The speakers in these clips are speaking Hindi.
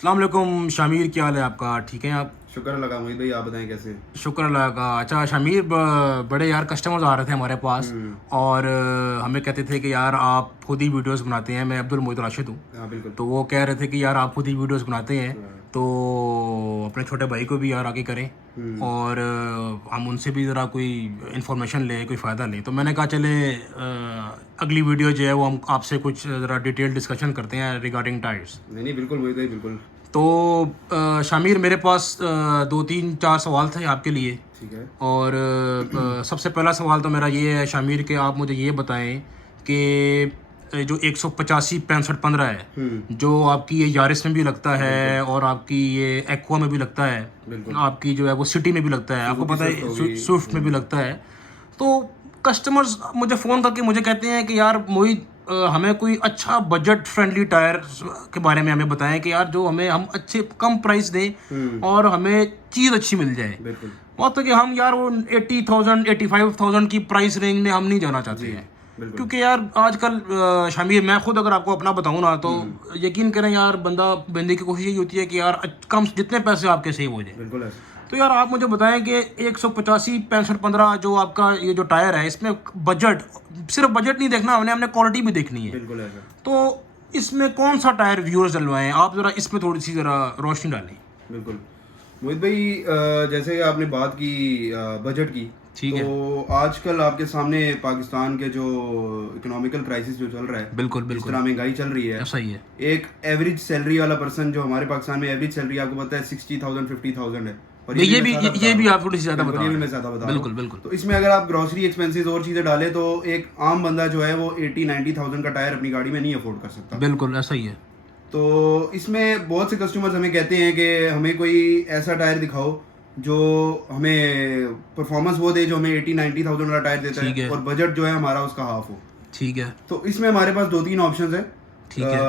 अस्सलाम वालेकुम शामिर, क्या हाल है आपका? ठीक है आप? शुक्र लगा मोहित भाई, आप बताएं कैसे। शुक्र अल्लाह का। अच्छा शामिर, बड़े यार कस्टमर्स आ रहे थे हमारे पास और हमें कहते थे कि यार आप खुद ही वीडियोस बनाते हैं। मैं अब्दुल मोहित राशिद हूँ। हाँ बिल्कुल। तो वो कह रहे थे कि यार आप खुद ही वीडियोस बनाते हैं हाँ। तो अपने छोटे भाई को भी यार आगे करें और हम उनसे भी ज़रा कोई इन्फॉर्मेशन लें, कोई फ़ायदा लें। तो मैंने कहा चले अगली वीडियो जो है वो हम आपसे कुछ ज़रा डिटेल डिस्कशन करते हैं रिगार्डिंग टायर्स। नहीं बिल्कुल मोहित भाई बिल्कुल। तो शामिर, मेरे पास 2-3-4 सवाल थे आपके लिए। ठीक है। और सबसे पहला सवाल तो मेरा ये है शामिर कि आप मुझे ये बताएं कि जो 185-65-15 है, जो आपकी ये यारिस में भी लगता है और आपकी ये एक्वा में भी लगता है, बिल्कुल। आपकी जो है वो सिटी में भी लगता है, आपको पता है स्विफ्ट में भी लगता है। तो कस्टमर्स मुझे फ़ोन करके मुझे कहते हैं कि यार मोहित, हमें कोई अच्छा बजट फ्रेंडली टायर के बारे में हमें बताएं कि यार जो हम अच्छे कम प्राइस दें और हमें चीज़ अच्छी मिल जाए। बिल्कुल। मतलब कि हम यार वो 80,000 85,000 की प्राइस रेंज में हम नहीं जाना चाहते हैं। क्योंकि यार आजकल शामिर, मैं खुद अगर आपको अपना बताऊं ना तो यकीन करें यार, बंदे की कोशिश यही होती है कि यार कम जितने पैसे आपके सेव हो जाए। बिल्कुल ऐसा। तो यार आप मुझे बताएं कि 185-65-15 जो आपका ये जो टायर है, इसमें बजट, सिर्फ बजट नहीं देखना, हमने क्वालिटी भी देखनी है। बिल्कुल ऐसा। तो इसमें कौन सा टायर व्यूअर्स डलवाएं आप, ज़रा इसमें थोड़ी सी ज़रा रोशनी डालें। बिल्कुल मोहित भाई, जैसे कि आपने बात की बजट की, ठीक है। तो आजकल आपके सामने पाकिस्तान के जो इकोनॉमिकल क्राइसिस जो चल रहा है, बिल्कुल जिस बिल्कुल तरह महंगाई चल रही है, ऐसा ही है। एक एवरेज सैलरी वाला पर्सन, जो हमारे पाकिस्तान में एवरेज सैलरी आपको पता है 60,000 50,000 है। और ये मैं भी ज़्यादा बता ये भी रहा आप थोड़ी सी ज़्यादा हूँ। बता ये भी रहे मैं हैं। ज़्यादा बता रहा बिल्कुल हूँ। बिल्कुल तो इसमें अगर आप ग्रॉसरी एक्सपेंसेस और चीज़ें डालें तो एक आम बंदा जो है वो 80-90,000 का टायर अपनी गाड़ी में नहीं अफोर्ड कर सकता। बिल्कुल ऐसा ही है। तो इसमें बहुत से कस्टमर्स हमें कहते हैं कि हमें कोई ऐसा टायर दिखाओ जो हमें परफॉर्मेंस वो दे, जो हमें 80-90,000 वाला टायर देता ठीक है है। और बजट जो है हमारा उसका हाफ हो। ठीक है। तो इसमें हमारे पास 2-3 ऑप्शंस है। ठीक है।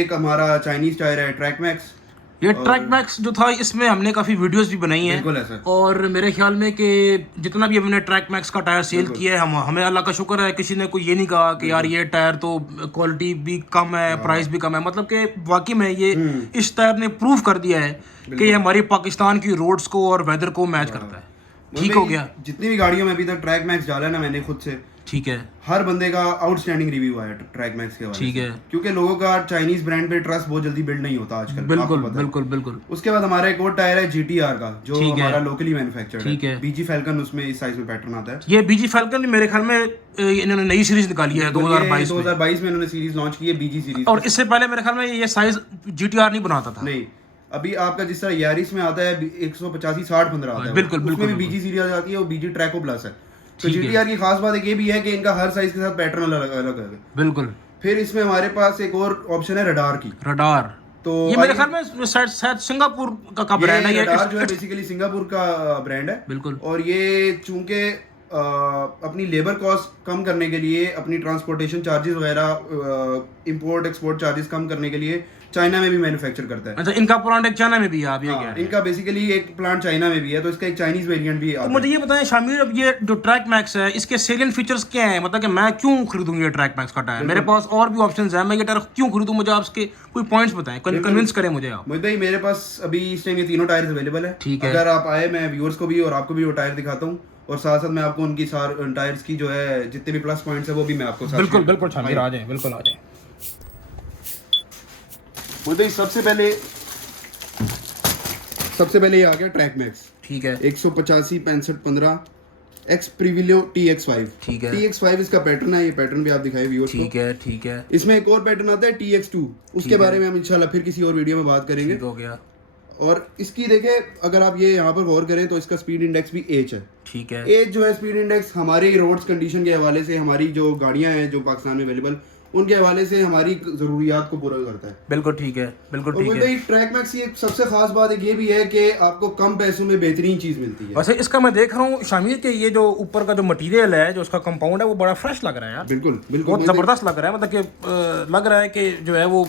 एक हमारा चाइनीज टायर है ट्रैक मैक्स। ये और ट्रैक मैक्स जो था, इसमें हमने काफ़ी वीडियोस भी बनाई हैं बिल्कुल ऐसा। और मेरे ख्याल में कि जितना भी हमने ट्रैक मैक्स का टायर सेल किया है, हमें अल्लाह का शुक्र है किसी ने कोई ये नहीं कहा कि यार ये टायर तो क्वालिटी भी कम है, प्राइस भी कम है। मतलब कि वाकई में ये इस टायर ने प्रूव कर दिया है कि ये हमारी पाकिस्तान की रोड्स को और वेदर को मैच करता है। ठीक हो गया। जितनी भी गाड़ियों में अभी तक ट्रैक मैक्स डाला है ना मैंने खुद से, ठीक है। हर बंदे का आउटस्टैंडिंग रिव्यू आया ट्रैक मैक्स के बारे में। ठीक है। क्योंकि लोगों का चाइनीज ब्रांड पे ट्रस्ट बहुत जल्दी बिल्ड नहीं होता आजकल। बिल्कुल आपको पता है। बिल्कुल बिल्कुल। उसके बाद हमारा एक और टायर है GTR का, जो ठीक है। हमारा लोकली मैन्युफैक्चर्ड ठीक है। बीजी फैल्कन, उसमें इस साइज में पैटर्न आता है। ये बीजी फैल्कन मेरे ख्याल में इन्होंने नई सीरीज निकाली है 2022 में। 2022 में इन्होंने सीरीज लॉन्च की है, बीजी सीरीज। और इससे पहले मेरे ख्याल में ये साइज GTR नहीं बनाता था। नहीं, अभी आपका जिस तरह यारिस में आता है 185-60-15 आता है, बिल्कुल उसमें भी बीजी सीरीज आती है और बीजी ट्रैको प्लस है। तो ठीक है। GTR की खास बात एक ये भी है कि इनका हर साइज के साथ पैटर्न अलग अलग है। बिल्कुल। फिर इसमें हमारे पास एक और ऑप्शन है रडार की। रडार, तो ये मेरे ख्याल में शायद सिंगापुर का ब्रांड है। ये रडार जो है बेसिकली सिंगापुर का ब्रांड है। बिल्कुल। और ये चूंकि अपनी लेबर कॉस्ट कम करने के लिए, अपनी ट्रांसपोर्टेशन चार्जेस वगैरह, इंपोर्ट एक्सपोर्ट चार्जेस कम करने के लिए चाइना में भी मैन्युफैक्चर करता है। अच्छा, इनका प्लांट एक चाइना में भी है, आप ये कह रहे हैं? इनका बेसिकली एक प्लांट चाइना में भी है, तो इसका एक चाइनीज वेरिएंट भी तो आता है। मुझे ये बताएं शामिर, अब ये जो ट्रैक मैक्स है, इसके सेलियंट फीचर्स क्या हैं? मतलब कि मैं क्यों खरीदूं ये ट्रैक मैक्स का टायर? मेरे पास और भी ऑप्शंस हैं, मैं ये टायर क्यों खरीदूं? मुझे आप इसके कोई पॉइंट्स बताएं, कन्विंस करें मुझे आप। मोहित भाई, मेरे पास अभी इस टाइम ये तीनों टायर्स अवेलेबल है। ठीक है। अगर आप आए, मैं व्यूअर्स को भी और आपको भी वो टायर दिखाता हूँ, और साथ साथ मैं आपको उनकी टायर्स की जो है जितने भी प्लस पॉइंट्स है वो भी मैं आपको साथ बिल्कुल बिल्कुल शामिर, आ जाए, बिल्कुल आ जाए। मुझे सबसे पहले ये आ गया ट्रैक मैक्स। ठीक है। 185-65-15 एक्स प्रिविलियो TX5। ठीक है। TX5 इसका पैटर्न है, ये पैटर्न भी आप दिखाए व्यूअर्स को। ठीक है। ठीक है। इसमें एक और पैटर्न आता है TX2, उसके बारे में हम इंशाल्लाह फिर किसी और वीडियो में बात करेंगे। ठीक हो गया। और इसकी देखें, अगर आप ये यहाँ पर गौर करें तो इसका स्पीड इंडेक्स भी H है। ठीक है। H जो है स्पीड इंडेक्स हमारी रोड्स कंडीशन के हवाले से, हमारी जो गाड़ियाँ हैं जो पाकिस्तान में अवेलेबल, उनके हवाले से हमारी ज़रूरियात को पूरा करता है। बिल्कुल ठीक है। बिल्कुल ठीक है। भाई ट्रैक मैक्स की एक सबसे खास बात एक ये भी है कि आपको कम पैसों में बेहतरीन चीज़ मिलती है। वैसे इसका मैं देख रहा हूँ शामिर के ये जो ऊपर का जो मटेरियल है, जो उसका कंपाउंड है, वो बड़ा फ्रेश लग रहा है यार। बिल्कुल बिल्कुल बहुत ज़बरदस्त लग रहा है। मतलब कि लग रहा है कि जो है वो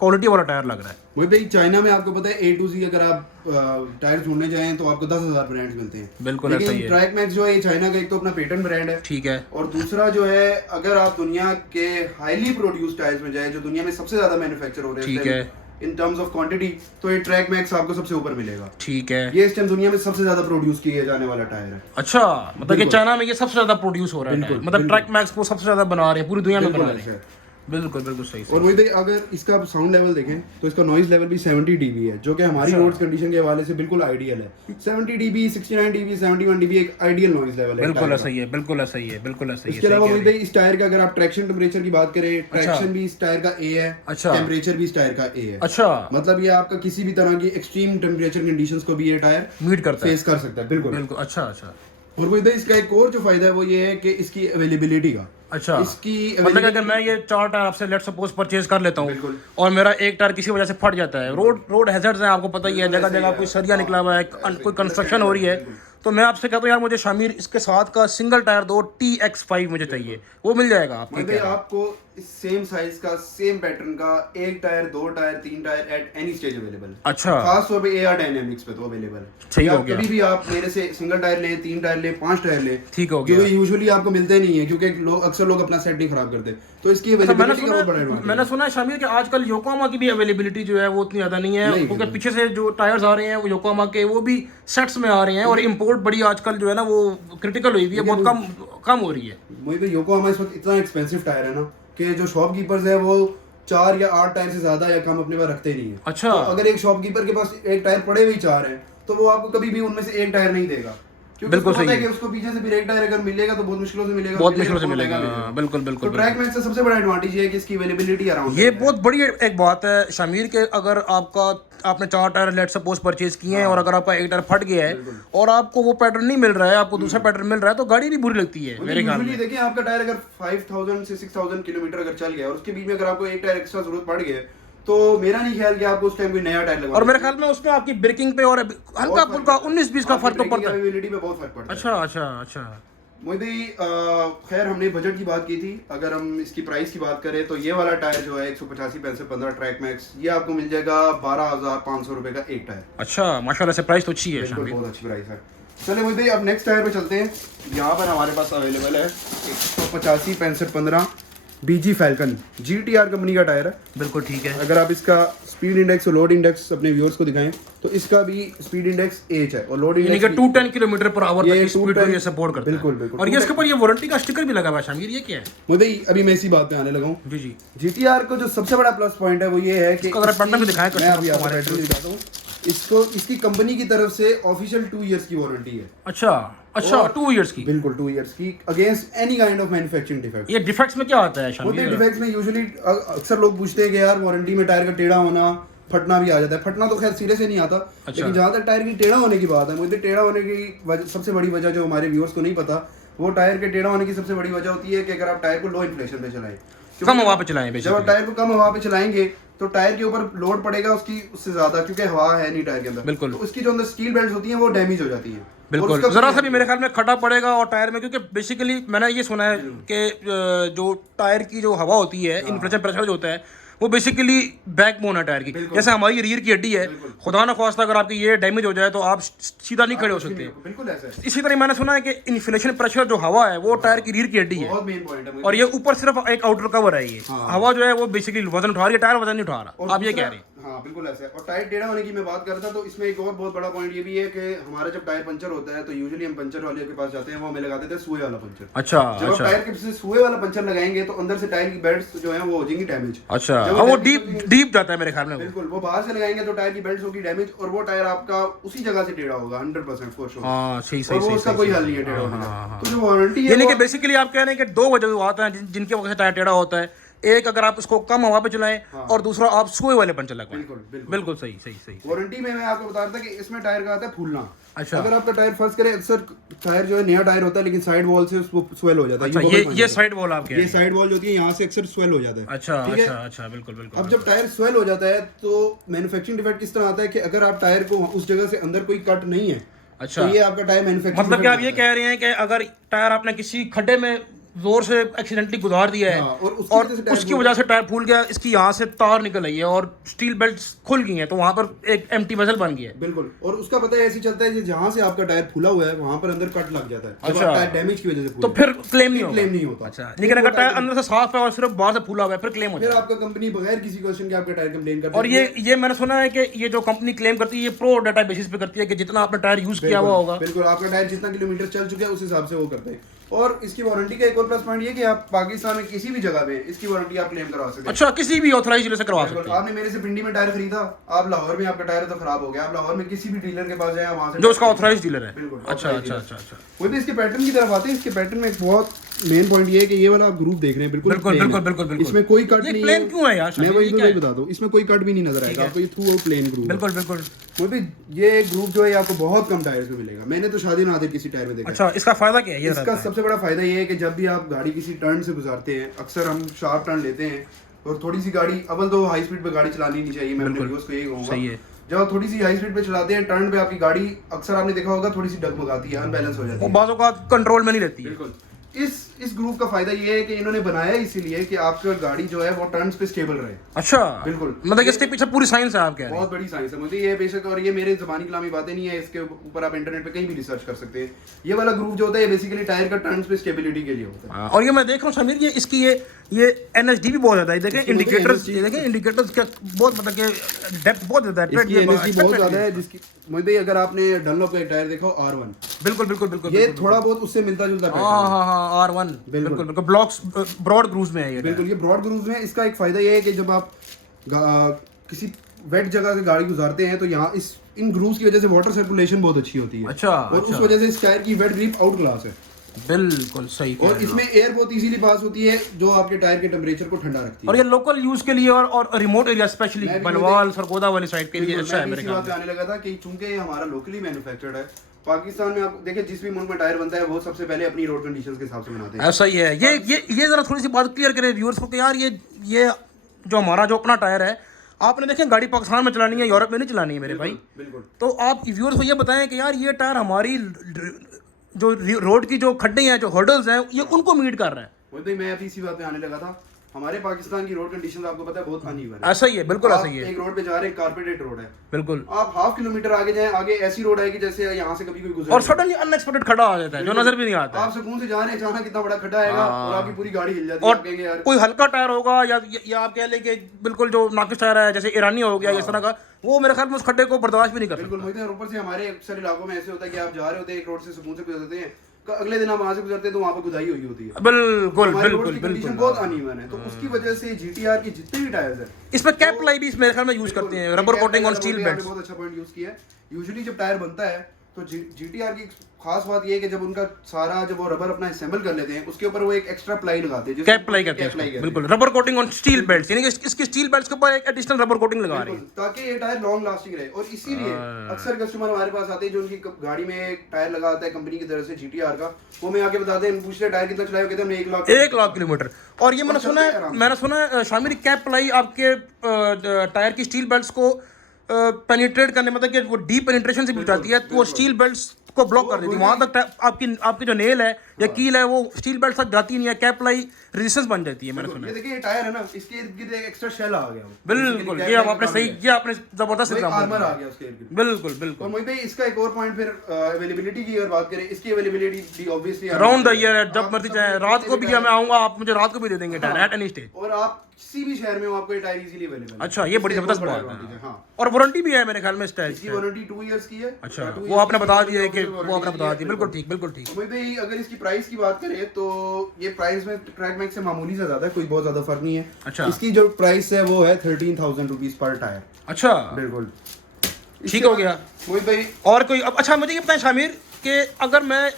क्वालिटी वाला टायर लग रहा है। वही भाई, चाइना में आपको पता है A to Z अगर आप टायर ढूंढने जाएं तो आपको 10,000 ब्रांड्स मिलते हैं। बिल्कुल ऐसा ही लेकिन है। ट्रैक मैक्स जो है ये चाइना का एक तो अपना पेटेंट ब्रांड है, ठीक है। और दूसरा जो है अगर आप दुनिया के हाईली प्रोड्यूस टायर्स में जाए, जो दुनिया में सबसे ज्यादा मैन्युफैक्चर हो रहे हैं, ठीक है। इन टर्म्स ऑफ क्वांटिटी, तो ये ट्रैक मैक्स आपको सबसे ऊपर मिलेगा। ठीक है। ये इस टाइम दुनिया में सबसे ज्यादा प्रोड्यूस किए जाने वाला टायर है। अच्छा, मतलब कि चाइना में ये सबसे ज्यादा प्रोड्यूस हो रहा है बिल्कुल, टायर। मतलब ट्रैक मैक्स को सबसे ज्यादा बना रहे हैं, पूरी दुनिया में बना रहे ऐसा हैं। है। बिल्कुल बिल्कुल सही और वही अगर इसका साउंड लेवल देखें तो इसका नॉइज लेवल भी 70 dB है, जो कि हमारी रोड्स कंडीशन के हवाले से बिल्कुल आइडियल है। 70 dB, 69 dB, 71 dB एक आइडियल नॉइज लेवल है। बिल्कुल सही है, बिल्कुल सही है, बिल्कुल सही है। इसके अलावा वही इस टायर का अगर आप ट्रैक्शन टेम्परेचर की बात करें, ट्रैक्शन भी इस टायर का A है, अच्छा। टेम्परेचर भी इस टायर का A है। अच्छा, मतलब ये आपका किसी भी तरह की एक्सट्रीम टेम्परेचर कंडीशंस को भी ये टायर मीट करता है, फेस कर सकता है। बिल्कुल बिल्कुल। अच्छा अच्छा और वही इसका एक और जो फायदा है वो ये है कि इसकी अवेलेबिलिटी का। अच्छा, इसकी मतलब कि अगर मैं ये 4 टायर आपसे लेट सपोज परचेज कर लेता हूँ बिल्कुल। और मेरा एक टायर किसी वजह से फट जाता है, रोड हैजर्ड्स हैं, आपको पता ही है, जगह जगह कोई सरिया निकला हुआ है, कोई कंस्ट्रक्शन हो रही है, तो मैं आपसे कहता हूँ यार मुझे शामिर इसके साथ का सिंगल टायर दो, TX5 मुझे चाहिए, वो मिल जाएगा आपके? भाई आपको सेम साइज का, सेम पैटर्न का एक टायर, दो टायर, तीन tyre at any stage available है। अच्छा, खास तौर पे AR डायनेमिक्स पे तो अवेलेबल है। सही हो गया। कभी भी आप मेरे से सिंगल टायर लें, तीन टायर लें, 5 टायर लें, ठीक हो गया। जो यूजुअली आपको मिलते नहीं है, क्योंकि अक्सर लोग अपना सेट नहीं खराब करते, तो इसकी अवेलेबिलिटी का बहुत बड़ा एडवांटेज। मैंने सुना है शामिर कि आजकल योकोहामा की भी अवेलेबिलिटी जो है वो उतनी ज्यादा नहीं है, क्योंकि पीछे से जो टायर्स आ रहे हैं वो योकोहामा के वो भी सेट्स में आ रहे हैं, और इंपोर्ट बड़ी आजकल जो है ना वो क्रिटिकल हुई हुई है, बहुत कम हो रही है। मुझे योकोहामा इस वक्त इतना एक्सपेंसिव टायर है ना कि जो शॉपकीपर्स है वो 4 या 8 टायर से ज्यादा या कम अपने पास रखते ही नहीं है। अच्छा, तो अगर एक शॉपकीपर के पास एक टायर पड़े हुए 4 हैं तो वो आपको कभी भी उनमें से एक टायर नहीं देगा, क्योंकि उसको पता है कि उसको पीछे से भी एक टायर अगर मिलेगा तो बहुत मुश्किलों से मिलेगा, बहुत मुश्किलों से मिलेगा। बिल्कुल तो बिल्कुल। ट्रैक मैक्स का सबसे बड़ा एडवांटेज ये है कि इसकी अवेलेबिलिटी अराउंड ये बहुत बड़ी एक बात है शामिर के, अगर आपने 4 टायर लेट सपोज परचेज किए हैं और अगर आपका एक टायर फट गया है और आपको वो पैटर्न नहीं मिल रहा है, आपको दूसरा पैटर्न मिल रहा है, तो गाड़ी भी बुरी लगती है मेरे ख्याल में। देखिए आपका टायर अगर 5000 से 6000 किलोमीटर अगर चल गया और उसके बीच में अगर आपको एक टायर एक्स्ट्रा जरूरत पड़ गई तो मेरा नहीं ख्याल कि आपको उस टाइम कोई नया टायर लगवाना। और मेरे ख्याल में उसमें आपकी ब्रेकिंग पे और हल्का फुल्का 19-20 का फर्क तो पड़ता है। अवेलेबिलिटी पे बहुत फर्क पड़ता है। अच्छा अच्छा अच्छा। मोदी खैर हमने बजट की बात की थी, अगर हम इसकी प्राइस की बात करें तो ये वाला टायर जो है 185-65-15 ट्रैक मैक्स, ये आपको मिल जाएगा 12500 रुपए का एक टायर। अच्छा, माशाल्लाह से प्राइस तो अच्छी है बिल्कुल, शामिर। बहुत अच्छी प्राइस है। चले मोदी अब नेक्स्ट टायर पे चलते हैं। यहाँ पर हमारे पास अवेलेबल है 185-65-15 BG फैल्कन GTR कंपनी का टायर है। बिल्कुल ठीक है। अगर आप इसका स्पीड इंडेक्स और लोड इंडेक्स अपने व्यूअर्स को दिखाएं तो इसका भी स्पीड इंडेक्स 8 है और लोड यानी इंडेक्स कि 210 किलोमीटर पर आवर तक की स्पीड को ये सपोर्ट करता है। बिल्कुल बिल्कुल। और ये इसके ऊपर ये वारंटी का स्टिकर भी लगा हुआ है शामिर, ये क्या है? मुझे अभी मैं इसी बात पे आने लगा हूँ। जी जी। GTR को जो सबसे बड़ा प्लस पॉइंट है वो ये है कि अगर पैटर्न भी दिखाएं मैं अभी आपको पैटर्न दिखाता हूँ। इसको इसकी कंपनी की तरफ से ऑफिशियल 2 इयर्स की वारंटी है। अच्छा अच्छा, 2 इयर्स की? बिल्कुल 2 इयर्स की against any kind of manufacturing defect. ये डिफेक्ट्स में क्या आता है शामिर? होते डिफेक्ट्स में यूजुअली अक्सर लोग पूछते हैं कि यार वारंटी में टायर का टेढ़ा होना, फटना भी आ जाता है। फटना तो खैर सिरे से नहीं आता, लेकिन जहाँ तक टायर की टेढ़ा होने की बात है, मुझे टेढ़ा होने की सबसे बड़ी वजह जो हमारे व्यूअर्स को नहीं पता, वो टायर के टेढ़ा होने की सबसे बड़ी वजह होती है कि अगर आप टायर को लो इन्फ्लेशन पे चलाएं, कम हवा पे चलाएं। जब आप टायर को कम हवा पे चलाएंगे तो टायर के ऊपर लोड पड़ेगा उससे ज्यादा, क्योंकि हवा है नहीं टायर के अंदर। बिल्कुल। तो उसकी जो अंदर स्टील बेल्ट होती हैं वो डैमेज हो जाती हैं। बिल्कुल, जरा सा भी मेरे ख्याल में खटा पड़ेगा और टायर में, क्योंकि बेसिकली मैंने ये सुना है कि जो टायर की जो हवा होती है, इन्फ्लेशन प्रेशर जो होता है, वो बेसिकली बैकबोन है टायर की। जैसे हमारी रीयर की हड्डी है, खुदा न ख्वास्ता अगर आपकी ये डैमेज हो जाए तो आप सीधा नहीं खड़े हो सकते। बिल्कुल ऐसा है। इसी तरह मैंने सुना है कि इन्फ्लेशन प्रेशर जो हवा है वो टायर की रीयर की हड्डी है, बहुत मेन पॉइंट है। और ये ऊपर सिर्फ एक आउटर कवर है। ये हवा जो है वो बेसिकली वजन उठा रही है, टायर वजन नहीं उठा रहा, आप ये कह रहे हैं? हाँ बिल्कुल ऐसा है। और टायर टेढ़ा होने की मैं बात करता तो इसमें एक और बहुत बड़ा पॉइंट ये भी है कि हमारा जब टायर पंचर होता है तो यूजुअली हम पंचर वाले के पास जाते हैं, वो हमें लगाते थे सुए वाला पंचर। अच्छा जब आप टायर के पीछे सुए वाला पंचर लगाएंगे तो अंदर से टायर की बेल्ट्स जो है वो हो जाएंगी डैमेज। अच्छा, वो डीप जाता है मेरे ख्याल में। बिल्कुल, वो बाहर से लगाएंगे तो टायर की बेल्ट्स होगी डैमेज और वो टायर आपका उसी जगह से टेढ़ा होगा 100% फॉर श्योर। हाँ सही और वो उसका कोई हल नहीं है टेढ़ा होने का। तो जो वारंटी है, यानी कि बेसिकली आप कह रहे हैं कि 2 वजह आते हैं जिनकी वजह से टायर टेढ़ा होता है। एक, अगर आप इसको कम हवा पे चलाएं, और दूसरा आप सुए वाले पंचर लगवाएं। बिल्कुल सही सही सही। वारंटी में मैं आपको बता रहा था कि इसमें टायर का आता है फूलना। अच्छा, अगर आपका टायर फर्स्ट करे, अक्सर टायर जो है नया टायर होता है लेकिन साइड वॉल से उसको स्वेल हो जाता है। अच्छा, ये साइड वॉल आपके, ये साइड वॉल जो होती है यहाँ से अक्सर स्वेल हो जाता है। अच्छा अच्छा अच्छा, बिल्कुल बिल्कुल। अब जब टायर स्वेल हो जाता है तो मैन्युफैक्चरिंग डिफेक्ट किस तरह आता है कि अगर आप टायर को उस जगह से अंदर कोई कट नहीं है, अच्छा, तो ये आपका टायर मैन्युफैक्चरिंग, मतलब कि आप ये कह रहे हैं कि अगर टायर आपने किसी खड्डे में जोर से एक्सीडेंटली गुजार दिया है हाँ, और और उसकी वजह से टायर फूल गया, इसकी यहाँ से तार निकल आई है और स्टील बेल्ट खुल गई है, तो वहां पर एक एम्प्टी वेसल बन गया है। बिल्कुल, और उसका पता है ऐसे चलता है कि जहाँ से आपका टायर फूला हुआ है वहां पर अंदर कट लग जाता है। अच्छा, टायर डैमेज की वजह से तो फिर क्लेम नहीं होता। अच्छा, लेकिन अगर टायर अंदर से साफ है और सिर्फ बाहर से फूला हुआ है फिर क्लेम होता है। फिर आपका कंपनी बगैर किसी क्वेश्चन के आपका टायर कंप्लेन करती है। और ये मैंने सुना है कि ये जो कंपनी क्लेम करती है ये प्रो डाटा बेसिस पे करती है कि जितना आपने टायर यूज किया हुआ होगा। बिल्कुल, आपका टायर जितना किलोमीटर चल चुका है उस हिसाब से वो करते हैं। और इसकी वारंटी का एक और प्लस पॉइंट ये कि आप पाकिस्तान में किसी भी जगह पे इसकी वारंटी आप क्लेम करवा सकते हैं। अच्छा, किसी भी ऑथराइज्ड डीलर से करवा सकते हैं। आपने मेरे से पिंडी में टायर खरीदा, आप लाहौर में आपका टायर तो खराब हो गया, आप लाहौर में किसी भी डीलर के पास जाए वहां से जो उसका ऑथराइज्ड डीलर है। बिल्कुल। अच्छा अच्छा अच्छा अच्छा। वो भी इसके पैटर्न की तरफ आते हैं। इसके पैटर्न में एक बहुत मेन पॉइंट ये है कि ये वाला आप ग्रुप देख रहे हैं बिल्कुल बिल्कुल इसमें कोई कट नहीं है। प्लेन क्यों है यार? मैं वही बता दूं, इसमें कोई कट भी नहीं नजर आएगा आपको, ये थ्रू आउट प्लेन ग्रुप। बिल्कुल वो भी ये ग्रुप जो है आपको बहुत कम टायर्स में मिलेगा। मैंने तो शादी नादिर किसी टायर में देखा। अच्छा, इसका फायदा क्या है? इसका सबसे बड़ा फायदा ये है कि जब भी आप गाड़ी किसी टर्न से गुजारते हैं, अक्सर हम शार्प टर्न लेते हैं और थोड़ी सी गाड़ी, अव्वल तो हाई स्पीड पे गाड़ी चलानी नहीं चाहिए, मैं अपने व्यूअर्स को यही कहूंगा। सही है। जब आप थोड़ी सी हाई स्पीड पे चलाते हैं टर्न पे आपकी गाड़ी अक्सर आपने देखा होगा थोड़ी सी डगमगाती है, अनबैलेंस हो जाती है, बाजों का कंट्रोल में नहीं रहती है। बिल्कुल। इस ग्रुप का फायदा ये है कि इन्होंने बनाया इसीलिए कि आपकी गाड़ी जो है वो टर्न्स पे स्टेबल रहे। अच्छा, बिल्कुल, मतलब इसके पीछे पूरी साइंस है आप कह रहे हैं? बहुत बड़ी साइंस है मुझे ये बेशक, और ये मेरे ज़बानी कलामी बातें नहीं है, इसके ऊपर आप इंटरनेट पे कहीं भी रिसर्च कर सकते हैं। ये वाला ग्रुप जो होता है बेसिकली टायर का टर्न्स पे स्टेबिलिटी के लिए होता है। और ये मैं देख रहा हूँ समीर, ये इसकी ये एनएसडी भी बहुत ज्यादा है। देखें इंडिकेटर्स, ये देखें इंडिकेटर्स का बहुत मतलब कि डेप्थ बहुत ज्यादा है, इसकी एनएसडी बहुत ज्यादा है। जिसकी मुझे अगर आपने डनलॉप का टायर देखा हो R1, बिल्कुल ये थोड़ा बहुत उससे मिलता जुलता है। हाँ R1 बिल्कुल ब्लॉक्स ब्रॉड ग्रूव्स में है ये। बिल्कुल, ये ब्रॉड ग्रूव्स में। इसका एक फायदा ये है कि जब आप किसी वेट जगह से गाड़ी गुजारते हैं तो यहाँ इन ग्रूव्स की वजह से वाटर सर्कुलेशन बहुत अच्छी होती है। अच्छा, और उस वजह से इस टायर की वेट ग्रिप आउट क्लास है। बिल्कुल सही। और इसमें एयर बहुत इजीली पास होती है जो आपके टायर के टेम्परेचर को ठंडा रखती है। और ये लोकल यूज के लिए और रिमोट एरिया स्पेशली बनवाल सरगोदा वाली साइड के लिए अच्छा है मेरे ख्याल से। आने लगा था कि चूंकि ये हमारा लोकली मैन्युफैक्चर्ड है, पाकिस्तान में आप देखिए जिस भी मुल्क में टायर बनता है वो सबसे पहले अपनी रोड कंडीशंस के हिसाब से बनाते हैं। ऐसा ही है। ये जरा थोड़ी सी बात क्लियर करें व्यूअर्स को कि यार ये जो हमारा जो अपना टायर है, आपने देखें गाड़ी पाकिस्तान में चलानी है, यूरोप में नहीं चलानी है मेरे भाई। बिल्कुल। तो आप व्यूअर्स को ये बताएं कि यार ये टायर हमारी जो रोड की जो खड्डे हैं, जो हर्डल्स हैं, ये उनको मीट कर रहा है। वही भाई मैं अभी इसी बात पे आने लगा था। हमारे पाकिस्तान की रोड कंडीशंस आपको पता है बहुत अनइवन है। ऐसा ही है, बिल्कुल ऐसा ही है। एक रोड पे जा रहे हैं, कारपेटेड रोड है, बिल्कुल। आप हाफ किलोमीटर आगे जाएं, आगे ऐसी रोड है कि जैसे यहाँ से कभी कोई गुजर और सडनली अनएक्सपेक्टेड खड़ा आ जाता है जो नजर भी नहीं आता। आप सुकून से जा रहे हैं, अचानक कितना बड़ा खड्डा आएगा और आपकी पूरी गाड़ी हिल जाती है। और यार कोई हल्का टायर होगा या आप कह लें कि बिल्कुल जो नाकिस टायर है जैसे ईरानी हो गया इस तरह का, वो मेरे ख्याल में उस खड्डे को बर्दाश्त भी नहीं कर सकता। बिल्कुल। और ऊपर से हमारे अक्सर इलाकों में ऐसे होता है कि आप जा रहे होते हैं एक रोड से सुकून से गुजरते हैं, अगले दिन आप वहां से गुजरते हैं तो वहां पर खुदाई हुई होती है। बिल्कुल कंडीशन बहुत अनइवन है, तो उसकी वजह से GTR की जितने भी टायर्स हैं इसमें कैप प्लाई भी मेरे ख्याल में यूज करते हैं, रबर कोटिंग और स्टील बेल्ट। बहुत अच्छा पॉइंट यूज किया है। यूजुअली जब टायर बनता है तो GTR की खास बात ये है कि जब उनका सारा जब वो रबर अपना असेंबल कर लेते हैं उसके ऊपर वो एक एक्स्ट्रा प्लाई लगाते हैं, कैप प्लाई कहते हैं। बिल्कुल, rubber coating on steel belts, यानी कि इसकी स्टील बेल्ट्स के ऊपर एक एडिशनल रबर कोटिंग लगा रहे हैं ताकि ये टायर लॉन्ग लास्टिंग रहे। और इसीलिए अक्सर कस्टमर हमारे पास आते हैं जो उनकी गाड़ी में एक टायर लगा आता है कंपनी की तरफ से GTR का, वो मैं आके बताते हैं, पूछते हैं टायर कितना चलाया, कहते हैं हमने 1 लाख किलोमीटर। और ये मैंने सुना है शामिर, कैप प्लाई आपके टायर की स्टील बेल्ट्स को पेनिट्रेट करने, मतलब कि वो डीप पेनिट्रेशन से भी जाती है, तो वो स्टील बेल्ट्स को ब्लॉक कर देती है। वहां तक आपकी जो नेल है या कील है वो स्टील बेल्ट तक जाती नहीं है, कैप प्लाई रेजिस्टेंस बन जाती है। मैंने सुना ये देखिए ये टायर है ना, इसके इर्द-गिर्द एक एक्स्ट्रा शेल आ गया। बिल्कुल, ये आपने जबरदस्त आर्मर आ गया उसके इर्द-गिर्द। बिल्कुल। और मुझे इसका एक और पॉइंट फिर अवेलेबिलिटी की अगर बात करें, इसकी अवेलेबिलिटी भी ऑब्वियसली राउंड द ईयर, जब मर्जी चाहे, रात को भी मैं आऊंगा, आप मुझे रात को भी दे देंगे टायर एट एनी स्टेज। और आप किसी भी शहर में हो आपको ये टायर इजीली अवेलेबल है। अच्छा, ये बड़ी जबरदस्त बात है। हां, और वारंटी भी है मेरे ख्याल में इस टायर की। वारंटी 2 इयर्स की है। अच्छा, वो आपने बता दिया है कि वो आपने बता दिया। बिल्कुल ठीक। मुझे भाई अगर इसकी प्राइस की बात करें तो ये प्राइस में ट्रैक मैक्स से मामूली से ज्यादा है, कोई बहुत ज्यादा फर्क नहीं है। अच्छा, इसकी जो प्राइस है वो है 13,000 रुपीज पर टायर। अच्छा, बिल्कुल ठीक हो गया मोहित भाई। और कोई अच्छा मुझे ये बताएं शामिर कि अगर मैं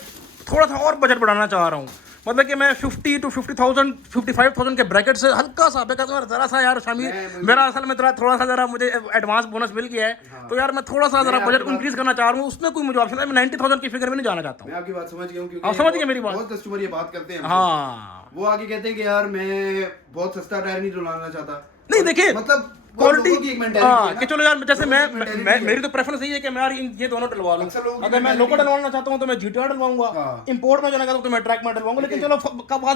थोड़ा सा और बजट बढ़ाना चाह रहा हूँ, मतलब कि मैं 50 to 50,000 55,000 के ब्रैकेट से हल्का सा जरा सा यार शामिर, मेरा असल में थोड़ा सा जरा मुझे एडवांस बोनस मिल गया है, तो यार मैं थोड़ा सा जरा बजट इंक्रीज करना चाह रहा हूँ, उसमें कोई मुझे ऑप्शन है? मैं 90,000 की फिगर में नहीं जाना चाहता हूँ। मैं आपकी बात समझ गया हूँ, क्योंकि आप समझ गए मेरी बात। बहुत कस्टमर ये बात करते हैं। हाँ, वो आगे कहते हैं कि यार मैं बहुत सस्ता टायर नहीं डलवाना चाहता। नहीं देखिए, मतलब क्वालिटी लोगों की एक mentality है हाँ ना। कि चलो यार जैसे मैं mentality है। मेरी तो प्रेफरेंस यही है कि मैं यार ये दोनों डलवा लूं। अक्सर लोगों की अगर मैं mentality लोकल डलवाना चाहता हूं तो मैं जीटीआर डलवाऊंगा, हाँ। इंपोर्ट में जाना चाहता हूं तो मैं ट्रैक में डलवाऊंगा। लेकिन चलो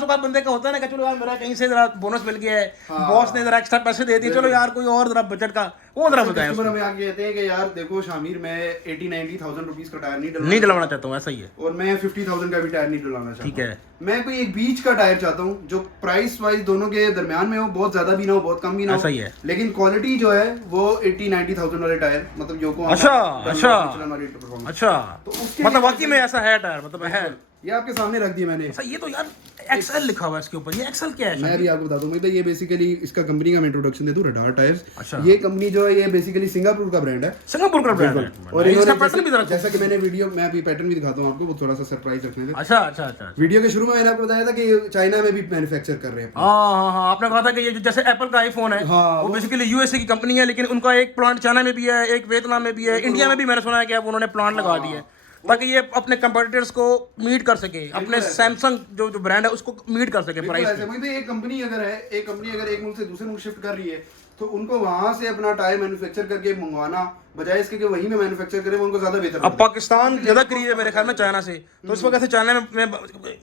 बात बंदे का होता है ना कि चलो यार मेरा कहीं से जरा बोनस मिल गया है, बॉस ने जरा एक्स्ट्रा पैसे दे दिए, चलो यार कोई और जरा बजट का वो जरा बताएं। कस्टमर हमें आके कहते हैं कि यार देखो शामिर, मैं 80-90,000 रुपीस का टायर नहीं डलवाना चाहता हूँ, ऐसा ही है। और मैं 50,000 का भी टायर नहीं डलवाना चाहता ठीक है। मैं कोई एक बीच का टायर चाहता हूँ जो प्राइस वाइज दोनों के दरमियान में हो, बहुत ज्यादा भी ना हो बहुत कम भी ना हो, ऐसा ही है। लेकिन क्वालिटी जो है वो 80-90,000 वाले टायर, मतलब योको अच्छा परफॉर्मेंस। अच्छा तो उसके मतलब लिए- वाकई में ऐसा है टायर, मतलब है। ये आपके सामने रख दिया मैंने। अच्छा ये तो यार एक्सएल लिखा हुआ है इसके ऊपर, ये एक्सएल क्या है? मैं भी आपको बताता हूँ, ये बेसिकली इसका कंपनी का मैं इंट्रोडक्शन दे दूं, रडार टायर्स। अच्छा। ये कंपनी जो है ये बेसिकली सिंगापुर का ब्रांड है। सिंगापुर का ब्रांड है और इसका इन्होंने पैटर्न भी जरा जैसा कि मैंने वीडियो में अभी पैटर्न भी दिखाता हूँ आपको, वो थोड़ा सा सरप्राइज रखने दे। अच्छा अच्छा अच्छा वीडियो के शुरू में मैंने आपको बताया था कि ये चाइना में भी मैन्युफैक्चर कर रहे हैं। हाँ आपने कहा था कि ये जो जैसे एप्पल का आईफोन है हाँ, वो बेसिकली यूएसए की कंपनी है, लेकिन उनका एक प्लांट चाइना में भी है, एक वियतनाम में भी है, इंडिया में भी मैंने सुना है कि अब उन्होंने प्लांट लगा दिए है ताकि ये अपने कंपटीटर्स को मीट कर सके, अपने सैमसंग जो ब्रांड है उसको मीट कर सके प्राइस ऐसे वही तो एक कंपनी अगर एक मुल्क से दूसरे मुल्क शिफ्ट कर रही है तो उनको वहां से अपना टायर मैन्युफैक्चर करके मंगवाना बजाय इसके कि वहीं में मैन्युफैक्चर करे, वो उनको ज्यादा बेहतर अब पाकिस्तान ज्यादा करीब है मेरे ख्याल में चाइना से, तो इस वजह से चाइना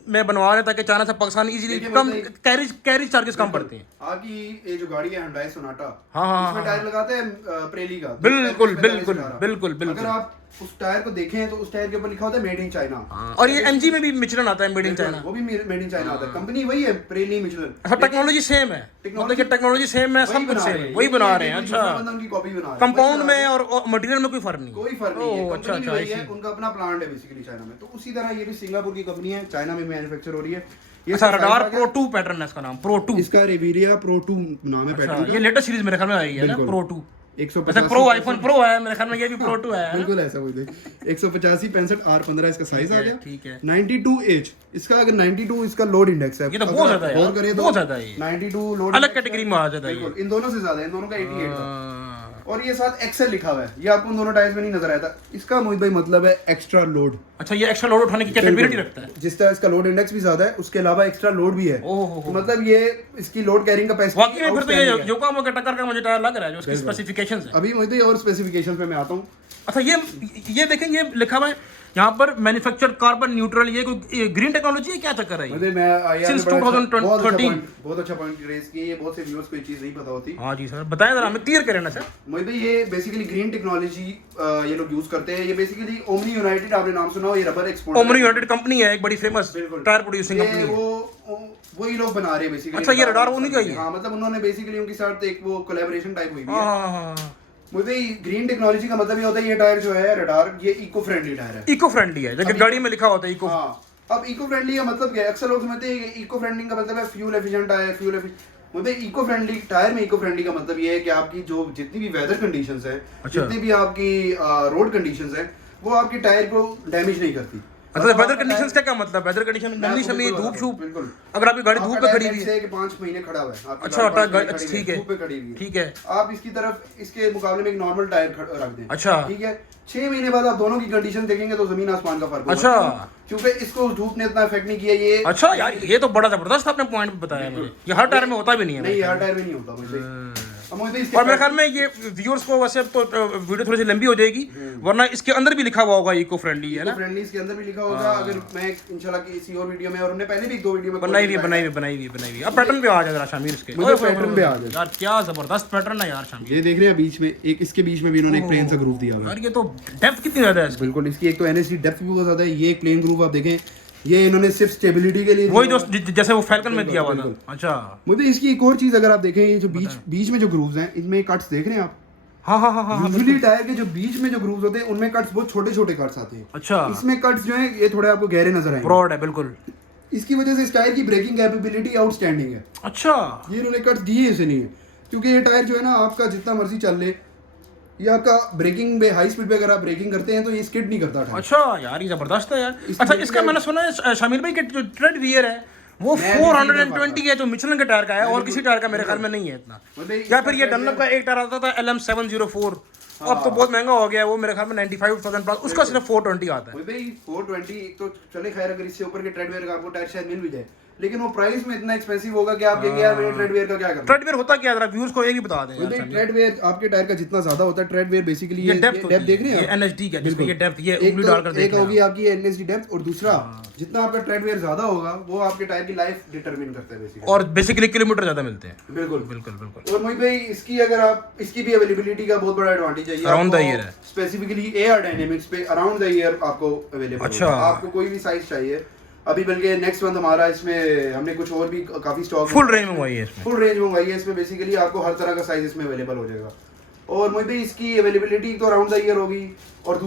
में बनवा रहे ताकि चाइना से Pakistan easily come carriage charges कम पड़ते हैं। आपकी ये जो गाड़ी है Hyundai Sonata, हाँ, इसमें टायर लगाते हैं प्रेली का, बिल्कुल 45 बिल्कुल 18। बिल्कुल बिल्कुल। अगर आप उस टायर को देखें तो उस टायर के ऊपर लिखा होता है मेड इन चाइना, और ये एमजी में भी मिचलन आता है मेड इन चाइना, वो भी मेड इन चाइना आता है। कंपनी वही है, प्रेली मिचलन। अच्छा टेक्नोलॉजी सेम है, मतलब कि टेक्नोलॉजी सेम है, सब कुछ सेम है, वही बना रहे हैं। अच्छा उनकी कॉपी बना रहे हैं, कंपाउंड में और मटेरियल में कोई फर्क नहीं, कोई फर्क नहीं है। अच्छा कंपनी वही है, उनका अपना प्लांट है बेसिकली चाइना में। तो उसी तरह ये भी सिंगापुर की कंपनी है, चाइना में मैन्युफैक्चर हो रही है। ये अच्छा रडार प्रो 2 पैटर्न है इसका नाम, प्रो 2। इसका रिवीरिया प्रो 2 नाम है पैटर्न। ये लेटेस्ट सीरीज मेरे ख्याल में आई है ना प्रो 2। 150 जैसे प्रो आईफोन प्रो है मेरे ख्याल में, ये भी प्रो 2 है। बिल्कुल ऐसा कोई 185 65 R15 इसका साइज आ गया। ठीक है। 92H इसका, अगर 92 इसका लोड इंडेक्स है, ये तो बहुत ज्यादा है, और करिए तो बहुत ज्यादा है ये। 92 लोड अलग कैटेगरी में आ जाता है ये। बिल्कुल, इन दोनों से ज्यादा है, इन दोनों का 88 था। और ये साथ एक्सेल लिखा हुआ है, ये आपको उन दोनों टायर्स में नहीं नजर आया था। इसका मोहित भाई मतलब है एक्स्ट्रा लोड। अच्छा ये एक्स्ट्रा लोड उठाने की कैपेबिलिटी रखता है, जिस तरह इसका लोड इंडेक्स भी ज्यादा है, उसके अलावा एक्स्ट्रा लोड भी है। ओहो तो मतलब ये इसकी लोड कैरिंग कैपेसिटी वाकई में। फिर तो ये जो काम का टक्कर का मुझे टायर लग रहा है जो उसकी स्पेसिफिकेशंस है। अभी मुझे और स्पेसिफिकेशन पे मैं आता हूँ। अच्छा ये देखें, ये लिखा हुआ है यहाँ पर मैन्युफैक्चर्ड कार्बन न्यूट्रल, ये कोई ग्रीन टेक्नोलॉजी है, क्या चक्कर है ये? मतलब मैं आईआर Since में बड़ा 2013 बहुत अच्छा पॉइंट रेज किया। ये बहुत से व्यूअर्स को ये चीज नहीं पता होती। हाँ जी सर बताएं जरा, हमें क्लियर करें ना सर। मोहित भाई ये बेसिकली ग्रीन टेक्नोलॉजी ये लोग यूज करते हैं। ये बेसिकली ओमनी यूनाइटेड, आपने नाम सुना हो, ये rubber export omni United company है, एक बड़ी फेमस टायर प्रोड्यूसिंग कंपनी है। वो वही लोग बना रहे हैं बेसिकली। अच्छा, ये रडार उन्हीं का ही है? हाँ, मतलब उन्होंने बेसिकली उनके साथ एक वो कोलैबोरेशन टाइप हुई हाँ है। हाँ हाँ मुझे ग्रीन टेक्नोलॉजी का मतलब ये होता है, ये टायर जो है रडार, ये इको फ्रेंडली टायर है। इको फ्रेंडली है, जैसे गाड़ी में लिखा होता है इको। हाँ, अब इको फ्रेंडली का मतलब क्या है? अक्सर लोग समझते हैं कि इको फ्रेंडली का मतलब है fuel efficient tyre, fuel efficient. मुझे इको फ्रेंडली टायर में इको फ्रेंडली का मतलब ये है कि आपकी जो जितनी भी वेदर कंडीशंस है, जितनी भी आपकी रोड कंडीशंस है, वो आपके टायर को डैमेज नहीं करती। अच्छा वेदर कंडीशंस क्या मतलब? वेदर कंडीशन में नमी शमी धूप छूप, बिल्कुल। अगर आपकी गाड़ी धूप पे खड़ी हुई है कि 5 महीने खड़ा हुआ है आपकी अच्छा, गाड़ी 5 महीने अच्छा, खड़ी ठीक है, धूप पे खड़ी हुई है, ठीक है। आप इसकी तरफ इसके मुकाबले में एक नॉर्मल टायर रख दें, अच्छा, ठीक है। 6 महीने बाद आप दोनों की कंडीशन देखेंगे तो जमीन आसमान का फर्क होगा। अच्छा, क्योंकि इसको धूप ने इतना इफेक्ट नहीं किया। ये अच्छा यार ये तो बड़ा जबरदस्त आपने पॉइंट बताया मुझे, ये हर टायर में होता भी नहीं है। नहीं, हर टायर में नहीं होता मुझे। और मेरे ख्याल में ये व्यूअर्स को वैसे अब तो वीडियो थोड़ी सी लंबी हो जाएगी, वरना इसके अंदर भी लिखा हुआ होगा इको फ्रेंडली है ना, फ्रेंडली इसके अंदर भी लिखा होगा। अगर मैं इंशाल्लाह किसी और वीडियो में, और हमने पहले भी 2 वीडियो में बनाई हुई। अब पैटर्न पे आ जाए जरा शामिर इसके, पैटर्न पे आ जाए यार क्या जबरदस्त पैटर्न है यार शामिर। ये देख रहे हैं बीच में एक, इसके बीच में भी इन्होंने एक प्लेन सा ग्रूव दिया हुआ है। यार ये तो डेप्थ कितनी ज्यादा है इसकी। बिल्कुल, इसकी एक तो एनएसडी डेप्थ भी बहुत ज्यादा है। ये एक प्लेन ग्रूव आप देखें, ये इन्होंने सिर्फ स्टेबिलिटी के लिए, वही जो जैसे वो फैल्कन में दिया हुआ था। अच्छा, मुझे इसकी एक और चीज अगर आप देखें, ये जो बीच में जो ग्रूव्स हैं, इनमें कट्स देख रहे हैं आप? हाँ यूजुअली टायर के जो बीच में जो ग्रूव्स होते हैं उनमें कट्स बहुत छोटे कट्स आते हैं। अच्छा, इसमें कट्स जो है ये थोड़े आपको गहरे नजर आएंगे, ब्रॉड है बिल्कुल। इसकी वजह से इस टायर की ब्रेकिंग कैपेबिलिटी आउटस्टैंडिंग है। अच्छा, ये इन्होंने कट्स दिए ऐसे नहीं है, क्योंकि ये टायर जो है ना आपका जितना मर्जी चल ले, ये आपका ब्रेकिंग में हाई स्पीड पे अगर आप ब्रेकिंग करते हैं तो ये स्किड नहीं करता टायर। अच्छा यार ये जबरदस्त है यार। अच्छा इसका मैंने सुना है शामिर भाई के जो ट्रेड वियर है वो 420 है, जो मिचलन के टायर का है, और किसी टायर का मेरे ख्याल में नहीं है इतना। या फिर ये डनलप का एक टायर आता था LM704, अब तो बहुत महंगा हो गया है वो, मेरे ख्याल में 95,000 प्लस, उसका सिर्फ 420 आता है। वही भाई 420 एक तो चले, खैर अगर इससे ऊपर के ट्रेडवेयर का आपको टायर शायद मिल भी जाए, लेकिन वो प्राइस में इतना एक्सपेंसिव होगा कि आप कहेंगे यार मैंने ट्रेडवेयर का क्या करना। ट्रेडवेयर होता क्या है, जरा व्यूअर्स को ये भी बता दें यार। ट्रेडवेयर आपके टायर का जितना ज्यादा होता है, ट्रेडवेयर बेसिकली ये डेप्थ देख रहे हैं ये एनएसडी का, जिसमें ये डेप्थ, ये उंगली डालकर देख एक होगी आपकी एनएसडी डेप्थ, और दूसरा जितना आपका ट्रेडवेयर ज्यादा होगा वो आपके टायर की लाइफ डिटरमिन करता है बेसिकली, और बेसिकली किलोमीटर ज्यादा मिलते हैं। बिल्कुल बिल्कुल बिल्कुल। और मोहित भाई इसकी अगर आप, इसकी भी अवेलेबिलिटी का बहुत बड़ा एडवांटेज है, अराउंड द ईयर है, स्पेसिफिकली एआर डायनेमिक्स पे अराउंड द ईयर आपको अवेलेबल है। अच्छा, आपको कोई भी साइज चाहिए, अभी बल्कि नेक्स्ट मंथ हमारा इसमें हमने कुछ और भी काफी स्टॉक फुल रेंज मंगवाई है इसमें, फुल रेंज मंगवाई है इसमें, बेसिकली आपको हर तरह का साइज इसमें अवेलेबल हो जाएगा। और मोहित भाई इसकी अवेलेबिलिटी तो अराउंड द ईयर होगी, और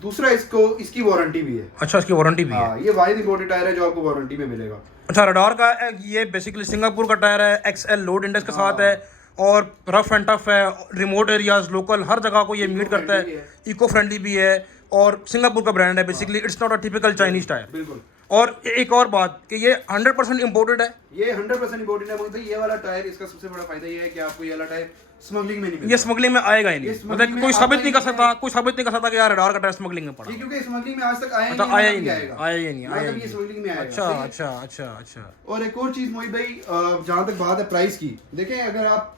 दूसरा इसको इसकी वारंटी भी है। अच्छा, इसकी वारंटी भी है। ये वाइड इंपोर्टेड टायर है जो आपको वारंटी में मिलेगा। अच्छा, रडार का ये बेसिकली सिंगापुर का टायर है, एक्सएल लोड इंडेक्स के साथ है, और रफ एंड टफ है, रिमोट एरियाज लोकल हर जगह को ये मीट करता है, इको फ्रेंडली भी है, और सिंगापुर का ब्रांड है basically, it's not a typical Chinese tyre. बिल्कुल। और एक और बात कि ये 100% इंपोर्टेड है, ये 100% इंपोर्टेड है। मतलब ये वाला टायर, इसका सबसे बड़ा फायदा ये है कि आपको ये वाला टायर स्मगलिंग में नहीं मिलेगा। ये स्मगलिंग में आएगा ही नहीं, मतलब कोई साबित नहीं कर सकता कि यार रडार का टायर स्मगलिंग में पड़ा, क्योंकि स्मगलिंग में आज तक आया ही नहीं। स्मगलिंग में आएगा। अच्छा। और एक और चीज मोहित भाई, जहाँ तक बात है प्राइस की, देखें अगर आप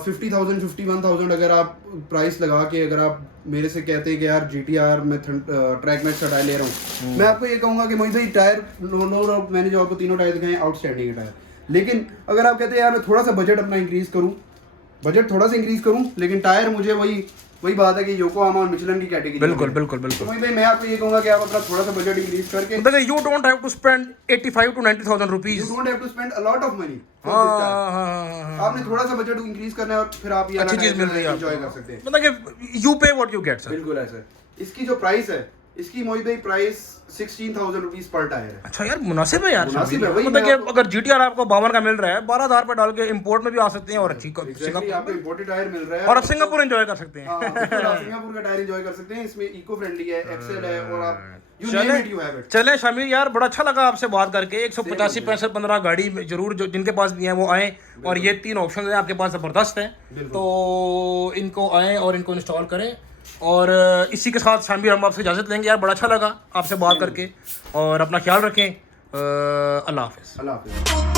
50,000 51,000 अगर आप प्राइस लगा के अगर आप मेरे से कहते हैं कि यार GTR में ट्रैक मैक्स का टायर ले रहा हूँ, मैं आपको ये कहूंगा कि मोहित भाई टायर नो डाउट मैंने जो आपको तीनों टायर दिखाए आउटस्टैंडिंग है टायर, लेकिन अगर आप कहते हैं यार मैं थोड़ा सा बजट अपना इंक्रीज करूँ, लेकिन टायर मुझे वही बात है कि योकोहामा और मिशेलिन की कैटेगरी। बिल्कुल। तो भाई मैं आपको ये कहूंगा कि आप अपना थोड़ा सा बजट इंक्रीज करके, मतलब you don't have to spend 85 to 90,000 rupees. you don't have to spend a lot of money for this car. आपने थोड़ा सा बजट इंक्रीज करना है और फिर आप ये अच्छी चीज मिल रही है, एंजॉय कर सकते हैं। मतलब कि you pay what you get, sir. बिल्कुल है सर। इसकी जो प्राइस है, इसकी मोहित भाई प्राइस 16,000 रुपीज पर टायर है। अच्छा यार, मुनासिब है यार, मुनासिब है। वही मतलब कि अगर GTR आपको 52 का मिल रहा है, 12,000 पे डाल के इंपोर्ट में भी आ सकते हैं, और अच्छी आपको इंपोर्टेड टायर मिल रहा है, और आप सिंगापुर एंजॉय कर सकते हैं। हाँ, सिंगापुर का टायर एंजॉय कर सकते हैं। इसमें इको फ्रेंडली है, एक्सेल है, और आप चले शामिर यार, बड़ा अच्छा लगा आपसे बात करके। 185 65 15 गाड़ी में जरूर जो जिनके पास भी है वो आए, और ये 3 ऑप्शन है आपके पास जबरदस्त है, तो इनको आए और इनको इंस्टॉल करें। और इसी के साथ शामिर हम आपसे इजाज़त लेंगे यार, बड़ा अच्छा लगा आपसे बात करके, और अपना ख्याल रखें। अल्लाह हाफिज़।